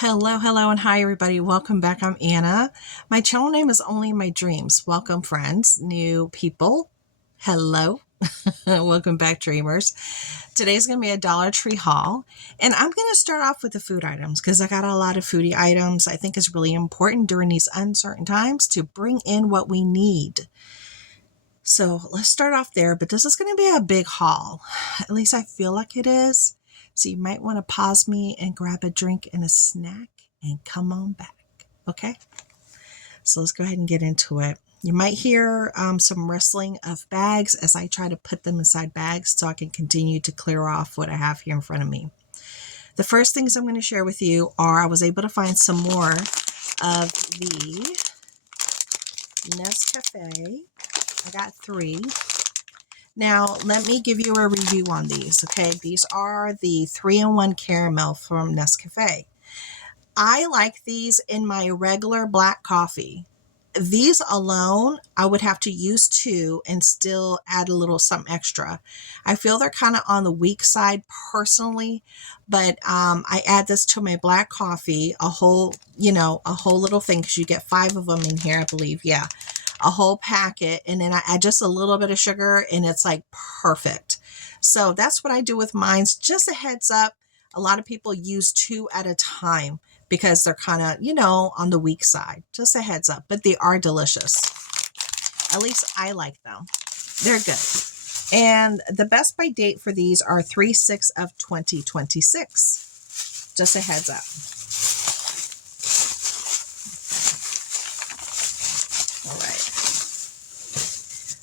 Hello, and hi, everybody. Welcome back. I'm Anna. My channel name is Only in My Dreams. Welcome, friends, new people. Hello. Welcome back, dreamers. Today's going to be a Dollar Tree haul, and I'm going to start off with the food items because I got a lot of foodie items. I think it's really important during these uncertain times to bring in what we need. So let's start off there, but this is going to be a big haul. At least I feel like it is. So you might want to pause me and grab a drink and a snack and come on back. Okay? So let's go ahead and get into it. You might hear some rustling of bags as I try to put them inside bags so I can continue to clear off what I have here in front of me. The first things I'm going to share with you are I was able to find some more of the Nescafe. I got 3. Now, let me give you a review on these, okay? These are the 3-in-1 caramel from Nescafe. I like these in my regular black coffee. These alone, I would have to use 2 and still add a little something extra. I feel they're kind of on the weak side personally, but I add this to my black coffee, a whole little thing, because you get 5 of them in here, I believe. Yeah. A whole packet, and then I add just a little bit of sugar, and it's like perfect. So that's what I do with mine. Just a heads up, a lot of people use 2 at a time because they're kind of, on the weak side. Just a heads up, but they are delicious. At least I like them. They're good. And the best by date for these are 3/6 of 2026. Just a heads up.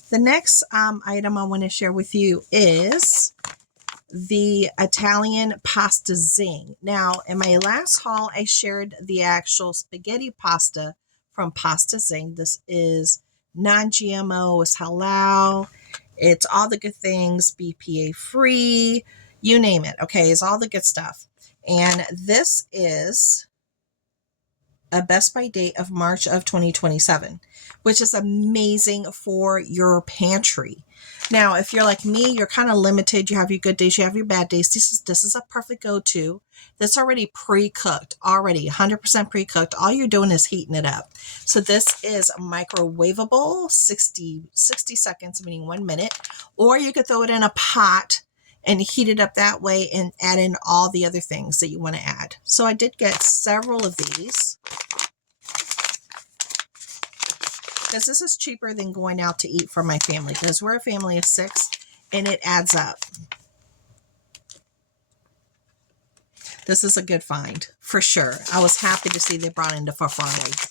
The next item I want to share with you is the Italian pasta zing. Now, in my last haul, I shared the actual spaghetti pasta from Pasta Zing. This is non-GMO, it's halal, it's all the good things, BPA free, you name it. Okay, it's all the good stuff. And this is a best by date of March of 2027, which is amazing for your pantry. Now, if you're like me, you're kind of limited. You have your good days, you have your bad days. This is a perfect go-to. That's already pre-cooked, already 100% pre-cooked. All you're doing is heating it up. So this is microwavable, 60 seconds, meaning 1 minute, or you could throw it in a pot and heat it up that way and add in all the other things that you want to add. So I did get several of these, because this is cheaper than going out to eat for my family, because we're a family of 6 and it adds up. This is a good find for sure. I was happy to see they brought in the farfalle.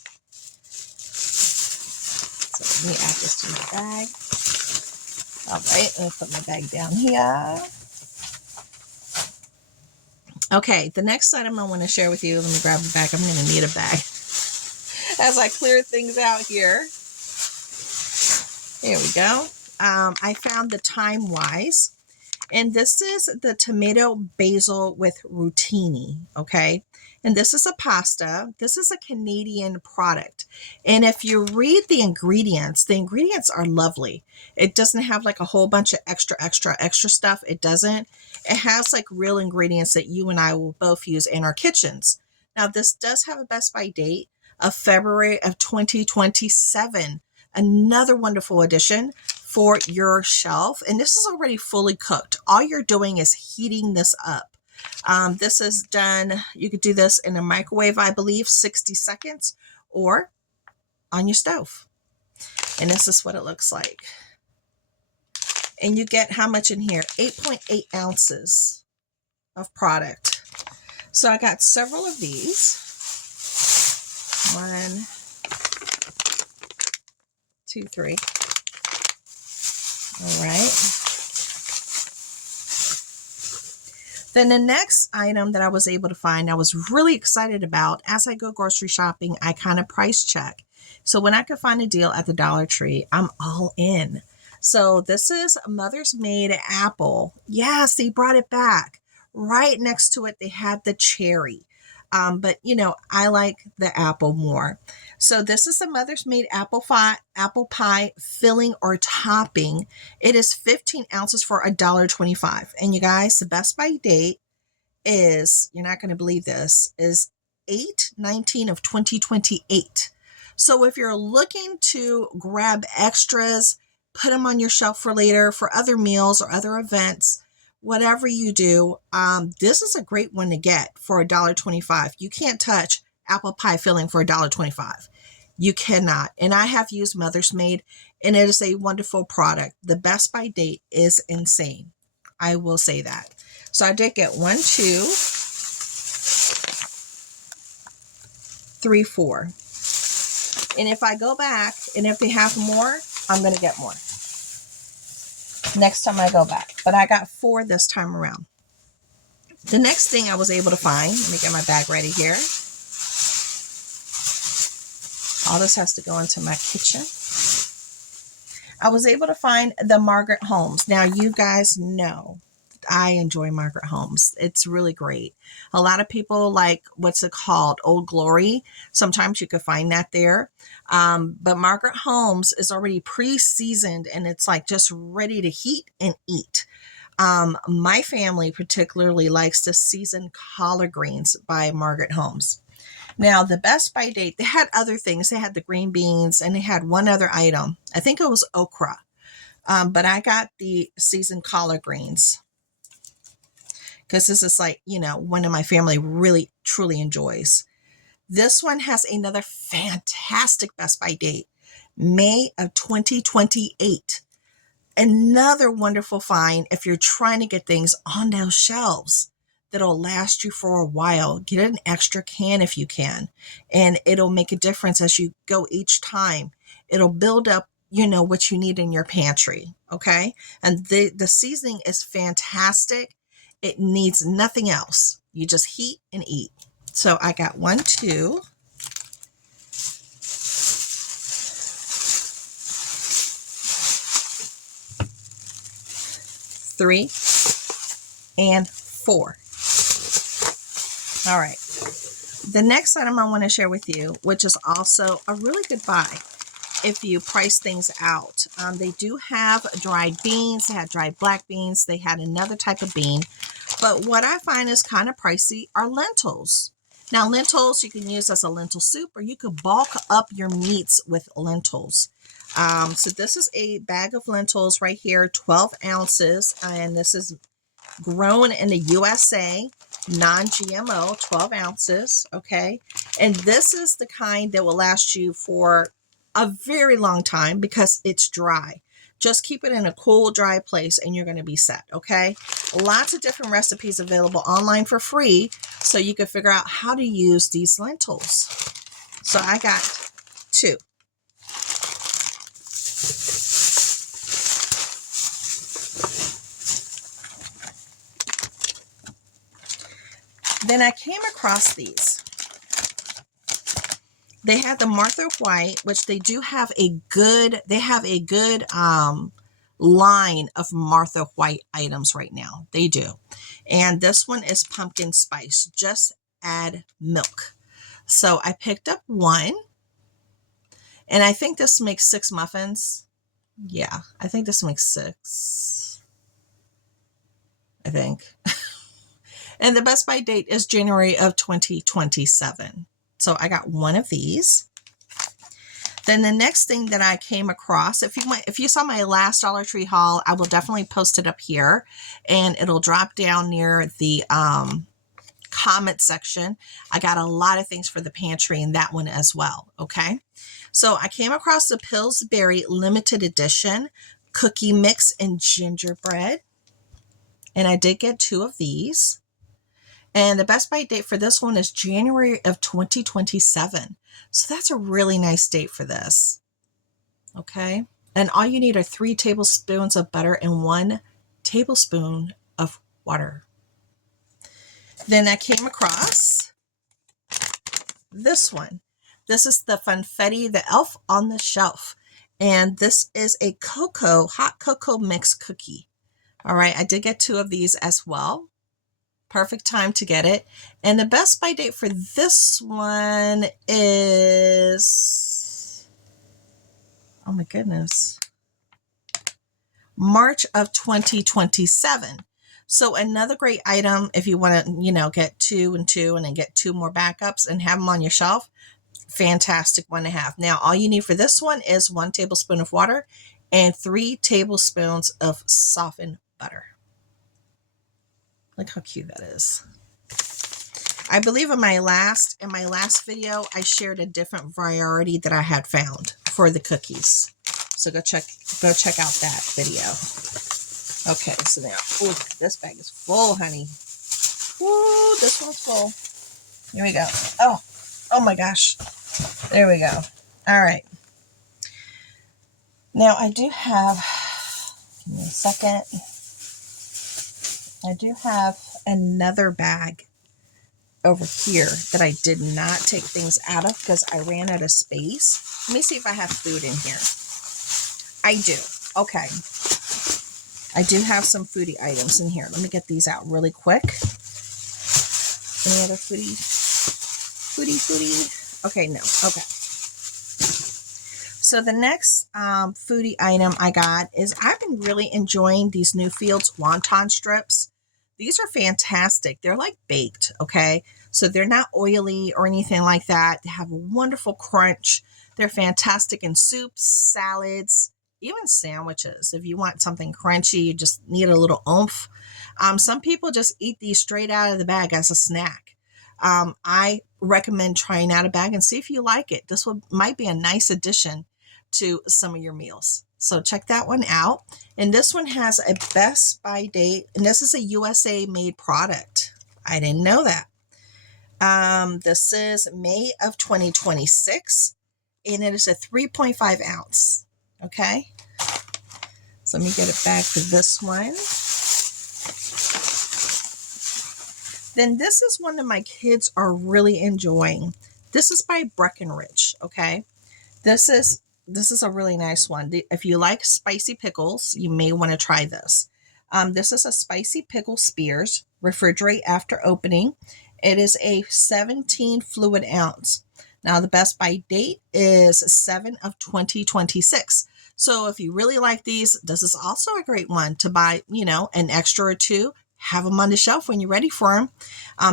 So let me add this to my bag. All right, let me put my bag down here. Okay, the next item I want to share with you, let me grab a bag. I'm going to need a bag as I clear things out here. Here we go. I found the Time Wise, and this is the tomato basil with rotini, okay? And this is a pasta. This is a Canadian product. And if you read the ingredients are lovely. It doesn't have like a whole bunch of extra stuff. It doesn't. It has like real ingredients that you and I will both use in our kitchens. Now, this does have a best by date of February of 2027. Another wonderful addition for your shelf. And this is already fully cooked. All you're doing is heating this up. This is done, you could do this in a microwave, I believe, 60 seconds, or on your stove. And this is what it looks like. And you get how much in here? 8.8 ounces of product. So I got several of these. 1, 2, 3. All right. Then the next item that I was able to find, I was really excited about. As I go grocery shopping, I kind of price check. So when I could find a deal at the Dollar Tree, I'm all in. So this is Mother's Made apple. Yes, they brought it back. Right next to it, they had the cherry. But I like the apple more. So this is the Mother's Made apple pie filling or topping. It is 15 ounces for $1.25. And you guys, the best by date is, you're not going to believe this, is 8/19 of 2028. So if you're looking to grab extras, put them on your shelf for later, for other meals or other events, whatever you do, this is a great one to get for $1.25. You can't touch apple pie filling for $1.25. You cannot. And I have used Mother's Made, and it is a wonderful product. The best by date is insane. I will say that. So I did get 1, 2, 3, 4. And if I go back and if they have more, I'm going to get more next time I go back. But I got 4 this time around. The next thing I was able to find, let me get my bag ready here. All this has to go into my kitchen. I was able to find the Margaret Holmes. Now, you guys know I enjoy Margaret Holmes. It's really great. A lot of people like, what's it called? Old Glory. Sometimes you could find that there. But Margaret Holmes is already pre-seasoned and it's like just ready to heat and eat. My family particularly likes the seasoned collard greens by Margaret Holmes. Now, the best by date, they had other things. They had the green beans and they had one other item. I think it was okra. But I got the seasoned collard greens because this is like, one of my family really, truly enjoys. This one has another fantastic best by date, May of 2028. Another wonderful find if you're trying to get things on those shelves that'll last you for a while. Get an extra can if you can, and it'll make a difference as you go each time. It'll build up, what you need in your pantry, okay? And the seasoning is fantastic. It needs nothing else. You just heat and eat. So I got 1, 2, 3, and 4. All right. The next item I want to share with you, which is also a really good buy if you price things out. They do have dried beans. They had dried black beans. They had another type of bean. But what I find is kind of pricey are lentils. Now, lentils you can use as a lentil soup, or you could bulk up your meats with lentils. So this is a bag of lentils right here, 12 ounces. And this is grown in the USA, non-GMO, 12 ounces. Okay. And this is the kind that will last you for a very long time because it's dry. Just keep it in a cool, dry place and you're going to be set, okay? Lots of different recipes available online for free so you can figure out how to use these lentils. So I got 2. Then I came across these. They had the Martha White, which they do have a good, line of Martha White items right now. They do. And this one is pumpkin spice. Just add milk. So I picked up 1. And I think this makes 6 muffins. Yeah, I think this makes 6. I think. And the best by date is January of 2027. So I got 1 of these. Then the next thing that I came across, if you saw my last Dollar Tree haul, I will definitely post it up here and it'll drop down near the comment section. I got a lot of things for the pantry in that one as well. Okay. So I came across the Pillsbury limited edition cookie mix and gingerbread. And I did get 2 of these. And the best by date for this one is January of 2027. So that's a really nice date for this. Okay. And all you need are 3 tablespoons of butter and 1 tablespoon of water. Then I came across this one. This is the Funfetti, the Elf on the Shelf. And this is a hot cocoa mix cookie. All right. I did get 2 of these as well. Perfect time to get it. And the best by date for this one is, oh my goodness, March of 2027. So another great item, if you want to, get 2 and 2 and then get 2 more backups and have them on your shelf, fantastic one to have. Now, all you need for this one is 1 tablespoon of water and 3 tablespoons of softened butter. Look how cute that is. I believe in my last video, I shared a different variety that I had found for the cookies. So go check out that video. Okay, so now, ooh, this bag is full, honey. Ooh, this one's full. Here we go. Oh my gosh. There we go. All right. Now I do have, give me a second. I do have another bag over here that I did not take things out of because I ran out of space. Let me see if I have food in here. I do. Okay. I do have some foodie items in here. Let me get these out really quick. Any other foodie? Okay, no. Okay. So the next foodie item I got is I've been really enjoying these New Fields wonton strips. These are fantastic. They're like baked, okay? So they're not oily or anything like that. They have a wonderful crunch. They're fantastic in soups, salads, even sandwiches. If you want something crunchy, you just need a little oomph. Some people just eat these straight out of the bag as a snack. I recommend trying out a bag and see if you like it. This might be a nice addition to some of your meals. So check that one out. And this one has a best by date, and this is a USA made product. I didn't know that. This is May of 2026, and it is a 3.5 ounce. Okay. So let me get it back to this one. Then this is one that my kids are really enjoying. This is by Breckenridge. Okay. This is a really nice one. If you like spicy pickles, you may want to try this. This is a spicy pickle spears. Refrigerate after opening. It is a 17 fluid ounce. Now the best by date is 7 of 2026. So if you really like these, this is also a great one to buy, an extra or 2. Have them on the shelf when you're ready for them.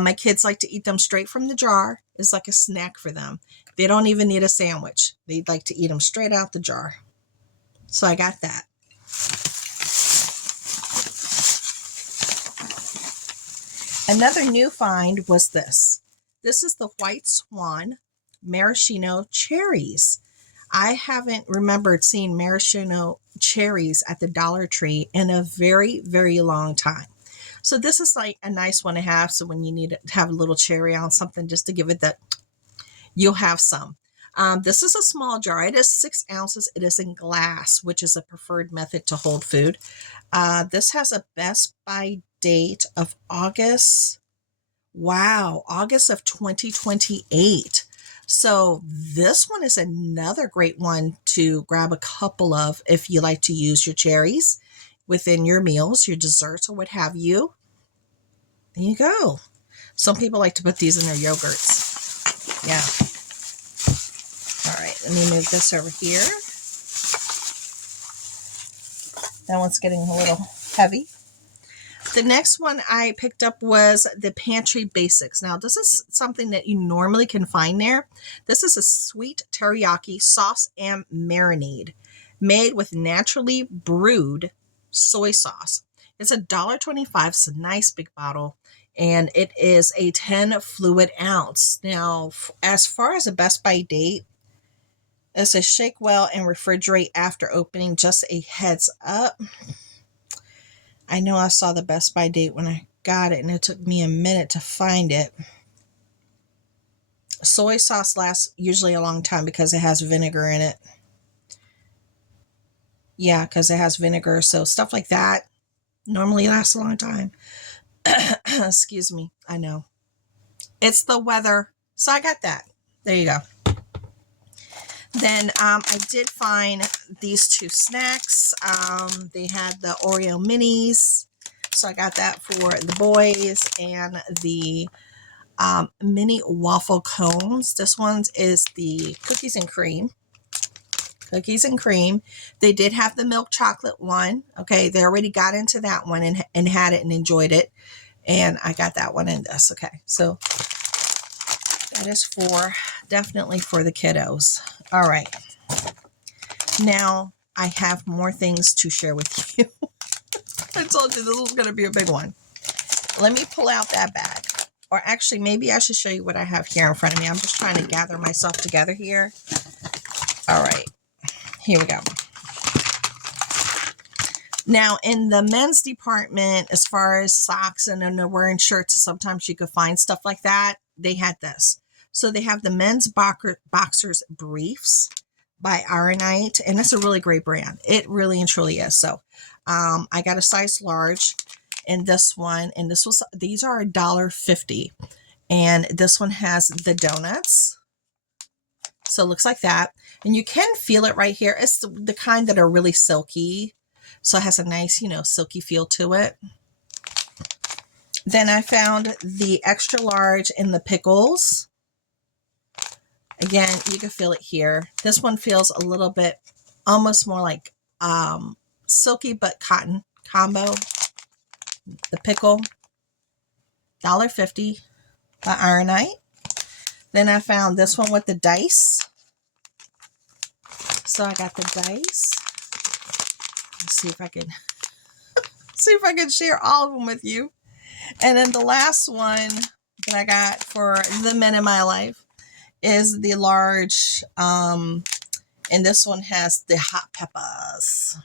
My kids like to eat them straight from the jar. It's like a snack for them. They don't even need a sandwich. They'd like to eat them straight out the jar. So I got that. Another new find was this. This is the White Swan maraschino cherries. I haven't remembered seeing maraschino cherries at the Dollar Tree in a very, very long time. So this is like a nice one to have. So when you need to have a little cherry on something, just to give it that, you'll have some. This is a small jar. It is 6 ounces. It is in glass, which is a preferred method to hold food. This has a best by date of August. Wow, August of 2028. So this one is another great one to grab a couple of if you like to use your cherries within your meals, your desserts, or what have you. There you go. Some people like to put these in their yogurts. Yeah. All right, let me move this over here. That one's getting a little heavy. The next one I picked up was the Pantry Basics. Now, this is something that you normally can find there. This is a sweet teriyaki sauce and marinade made with naturally brewed soy sauce. It's $1.25. It's a nice big bottle, and it is a 10 fluid ounce. Now, as far as a best by date, it says shake well and refrigerate after opening. Just a heads up. I know I saw the best by date when I got it, and it took me a minute to find it. Soy sauce lasts usually a long time because it has vinegar in it. Yeah, because it has vinegar. So stuff like that normally lasts a long time. Excuse me. I know. It's the weather. So I got that. There you go. Then I did find these 2 snacks. They had the Oreo minis. So I got that for the boys, and the mini waffle cones. This one is the cookies and cream. cookies and cream. They did have the milk chocolate one. Okay, they already got into that one and had it and enjoyed it. And I got that one in this. Okay, so that is definitely for the kiddos. All right. Now I have more things to share with you. I told you this was going to be a big one. Let me pull out that bag. Or actually, maybe I should show you what I have here in front of me. I'm just trying to gather myself together here. All right, here we go. Now, in the men's department, as far as socks and underwear and shirts, sometimes you could find stuff like that. They had this. So they have the men's boxers briefs by Ironite, and it's a really great brand. It really and truly is. So I got a size large in this one, and these are $1.50, and this one has the donuts. So it looks like that, and you can feel it right here. It's the kind that are really silky, so it has a nice, silky feel to it. Then I found the extra large in the pickles. Again, you can feel it here. This one feels a little bit almost more like silky but cotton combo. The pickle, $1.50 by Ironite. Then I found this one with the dice. So I got the dice. Let's see if I can share all of them with you. And then the last one that I got for the men in my life is the large, and this one has the hot peppers.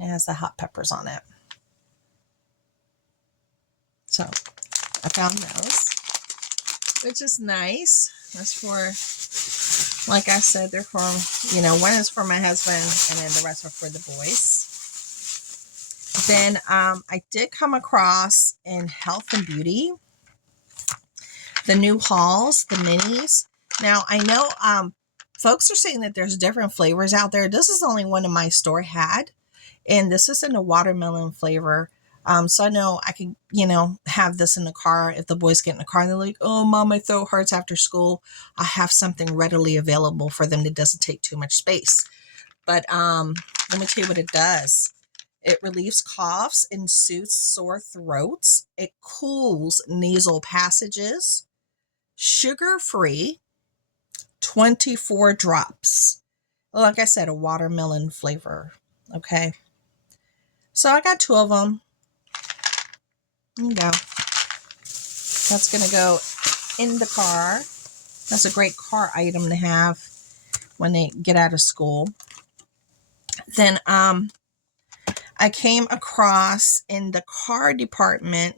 It has the hot peppers on it. So I found those, which is nice. That's for, like I said, they're for, one is for my husband and then the rest are for the boys. Then I did come across in health and beauty, the new hauls, the minis. Now I know folks are saying that there's different flavors out there. This is the only one in my store had, and this is in a watermelon flavor. So I know I can, have this in the car. If the boys get in the car and they're like, oh, Mom, my throat hurts after school, I have something readily available for them that doesn't take too much space. But let me tell you what it does. It relieves coughs and soothes sore throats. It cools nasal passages. Sugar-free, 24 drops. Like I said, a watermelon flavor. Okay. So I got 2 of them. There you go. That's going to go in the car. That's a great car item to have when they get out of school. Then I came across in the car department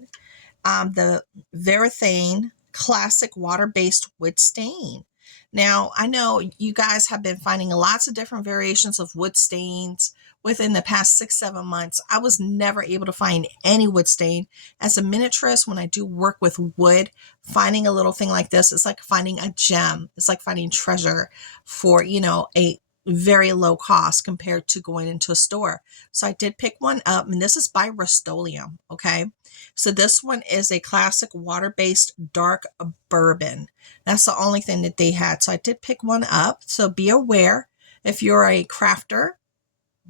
the Varathane Classic Water-Based Wood Stain. Now, I know you guys have been finding lots of different variations of wood stains within the past 6-7 months. I was never able to find any wood stain. As a miniaturist, when I do work with wood, finding a little thing like this is like finding a gem. It's like finding treasure for, a very low cost compared to going into a store. So I did pick one up, and this is by Rust-Oleum. Okay. So this one is a classic water-based dark bourbon. That's the only thing that they had. So I did pick one up. So be aware, if you're a crafter,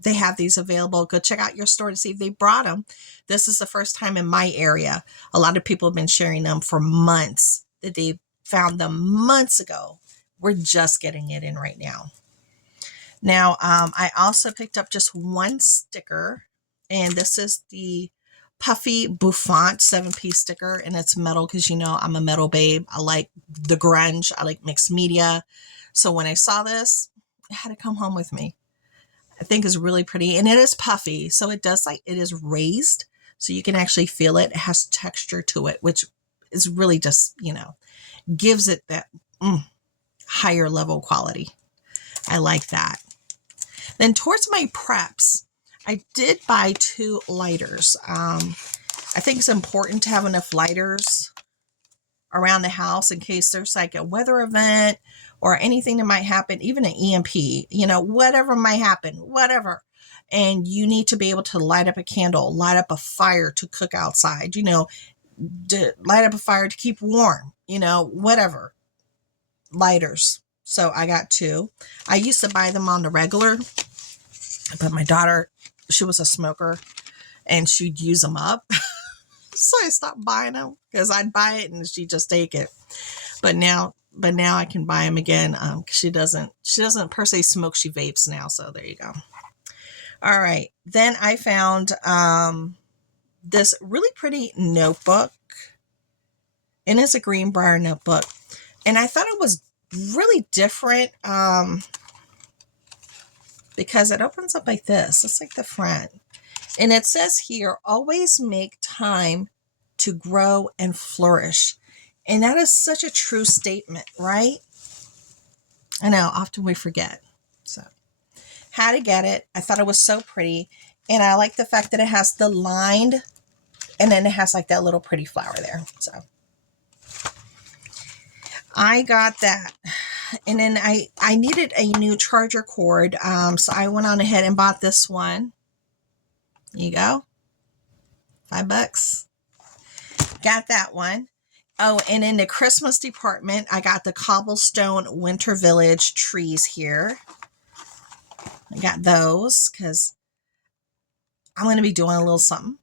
they have these available. Go check out your store to see if they brought them. This is the first time in my area. A lot of people have been sharing them for months, that they found them months ago. We're just getting it in right now. Now, I also picked up just one sticker, and this is the Puffy Bouffant 7-piece sticker, and it's metal because, I'm a metal babe. I like the grunge. I like mixed media. So when I saw this, it had to come home with me. I think it's really pretty, and it is puffy. So it is raised, so you can actually feel it. It has texture to it, which is really just, gives it that higher level quality. I like that. Then towards my preps, I did buy 2 lighters. I think it's important to have enough lighters around the house in case there's like a weather event or anything that might happen, even an EMP, whatever might happen, whatever. And you need to be able to light up a candle, light up a fire to cook outside, to light up a fire to keep warm, whatever. Lighters. So I got 2. I used to buy them on the regular, but my daughter, she was a smoker and she'd use them up. So I stopped buying them because I'd buy it and she'd just take it. But now I can buy them again. She doesn't per se smoke. She vapes now. So there you go. All right. Then I found this really pretty notebook, and it's a Greenbrier notebook. And I thought it was really different because it opens up like this. It's like the front. And it says here, always make time to grow and flourish. And that is such a true statement, right? I know, often we forget. So, how to get it. I thought it was so pretty. And I like the fact that it has the lined, and then it has like that little pretty flower there. So, I got that. And then I needed a new charger cord. So I went on ahead and bought this one. There you go. $5. Got that one. Oh, and in the Christmas department, I got the cobblestone Winter Village trees here. I got those because I'm going to be doing a little something.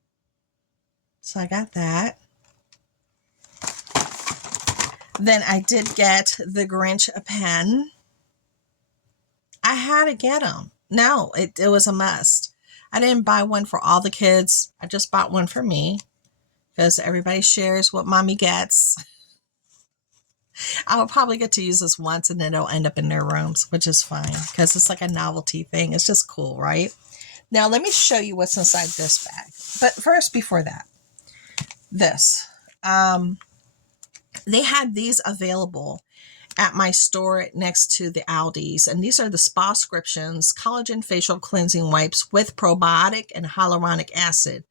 So I got that. Then I did get the Grinch a pen. I had to get them. No, it was a must. I didn't buy one for all the kids. I just bought one for me because everybody shares what mommy gets. I'll probably get to use this once and then it'll end up in their rooms, which is fine because it's like a novelty thing. It's just cool, right? Now, let me show you what's inside this bag. But first, before that, this. They had these available at my store next to the Aldi's. And these are the Spa Scriptions Collagen Facial Cleansing Wipes with probiotic and hyaluronic acid.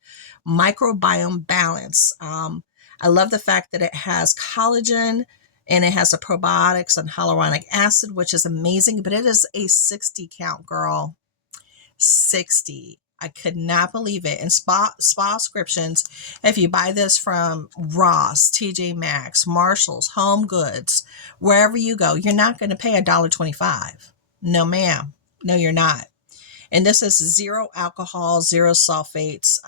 Microbiome balance. I love the fact that it has collagen and it has the probiotics and hyaluronic acid, which is amazing. But it is a 60 count, girl. 60. I could not believe it. And Spa Scriptions, if you buy this from Ross, TJ Maxx, Marshalls, Home Goods, wherever you go, you're not going to pay $1.25. No, ma'am. No, you're not. And this is 0 alcohol, 0 sulfates,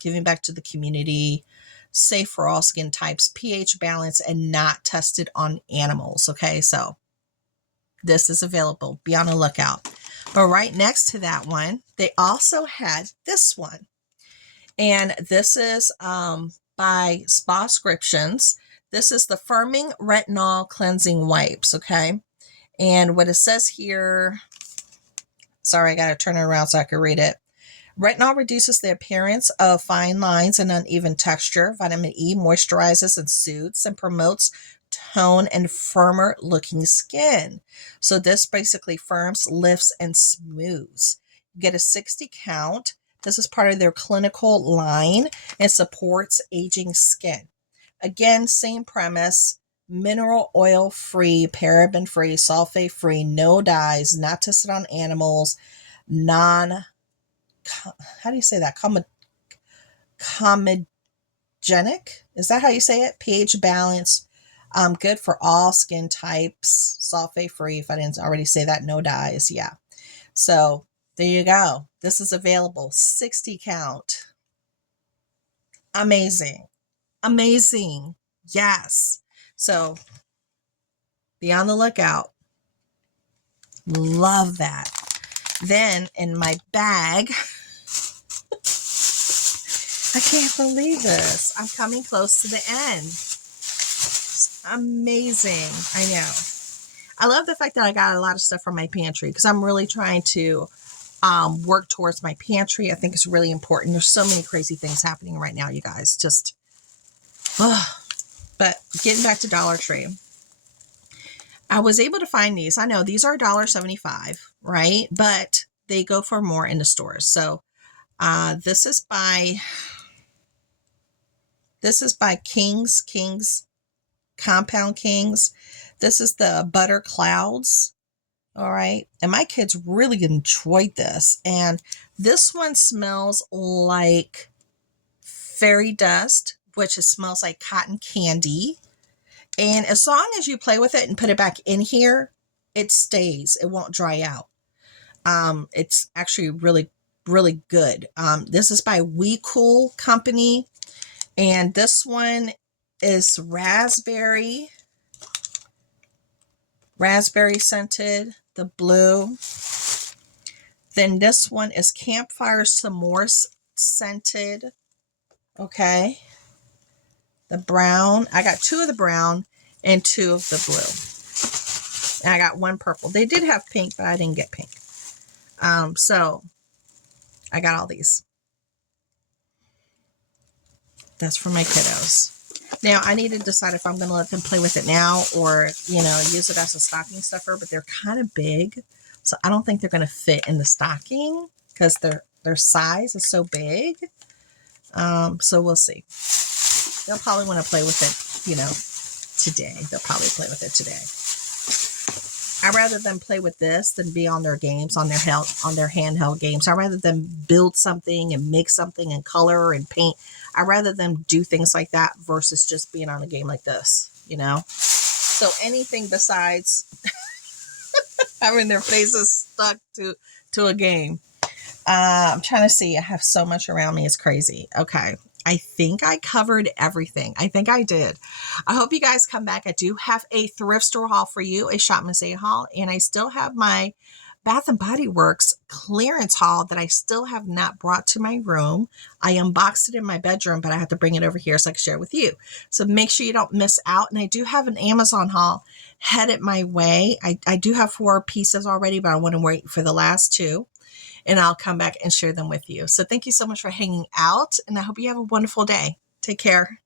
giving back to the community, safe for all skin types, pH balance, and not tested on animals. Okay, so this is available. Be on the lookout. But right next to that one, they also had this one. And this is by Spa Scriptions. This is the Firming Retinol Cleansing Wipes, okay? And what it says here, sorry, I got to turn it around so I can read it. Retinol reduces the appearance of fine lines and uneven texture. Vitamin E moisturizes and soothes and promotes tone and firmer looking skin. So this basically firms, lifts, and smooths. You get a 60 count. This is part of their clinical line and supports aging skin. Again, same premise, mineral oil free, paraben free, sulfate free, no dyes, not tested on animals, how do you say that? Comedogenic? Is that how you say it? pH balance. Good for all skin types, sulfate free. If I didn't already say that, no dyes. Yeah. So there you go. This is available. 60 count. Amazing. Amazing. Yes. So be on the lookout. Love that. Then in my bag, I can't believe this. I'm coming close to the end. It's amazing. I know. I love the fact that I got a lot of stuff from my pantry because I'm really trying to work towards my pantry. I think it's really important. There's so many crazy things happening right now, you guys. Just, but getting back to Dollar Tree. I was able to find these. I know these are $1.75, right? But they go for more in the stores. So this is by King's Compound Kings. This is the Butter Clouds. All right. And my kids really enjoyed this. And this one smells like fairy dust, which smells like cotton candy. And as long as you play with it and put it back in here, it stays. It won't dry out. It's actually really, really good. This is by We Cool Company. And this one is raspberry scented, the blue. Then this one is campfire s'mores scented. Okay. The brown. I got 2 of the brown and 2 of the blue. And I got 1 purple. They did have pink, but I didn't get pink. So I got all these. That's for my kiddos. Now I need to decide if I'm going to let them play with it now or, you know, use it as a stocking stuffer, but they're kind of big. So I don't think they're going to fit in the stocking because their size is so big. So we'll see. They'll probably want to play with it, you know, today. They'll probably play with it today. I'd rather them play with this than be on their games, on their handheld games. I'd rather them build something and make something and color and paint. I'd rather them do things like that versus just being on a game like this, you know? So anything besides having their faces stuck to a game. I'm trying to see. I have so much around me. It's crazy. Okay. I think I covered everything. I think I did. I hope you guys come back. I do have a thrift store haul for you, a Shop Miss A haul, and I still have my Bath and Body Works clearance haul that I still have not brought to my room. I unboxed it in my bedroom, but I have to bring it over here so I can share it with you. So make sure you don't miss out. And I do have an Amazon haul headed my way. I do have 4 pieces already, but I want to wait for the last 2. And I'll come back and share them with you. So thank you so much for hanging out, and I hope you have a wonderful day. Take care.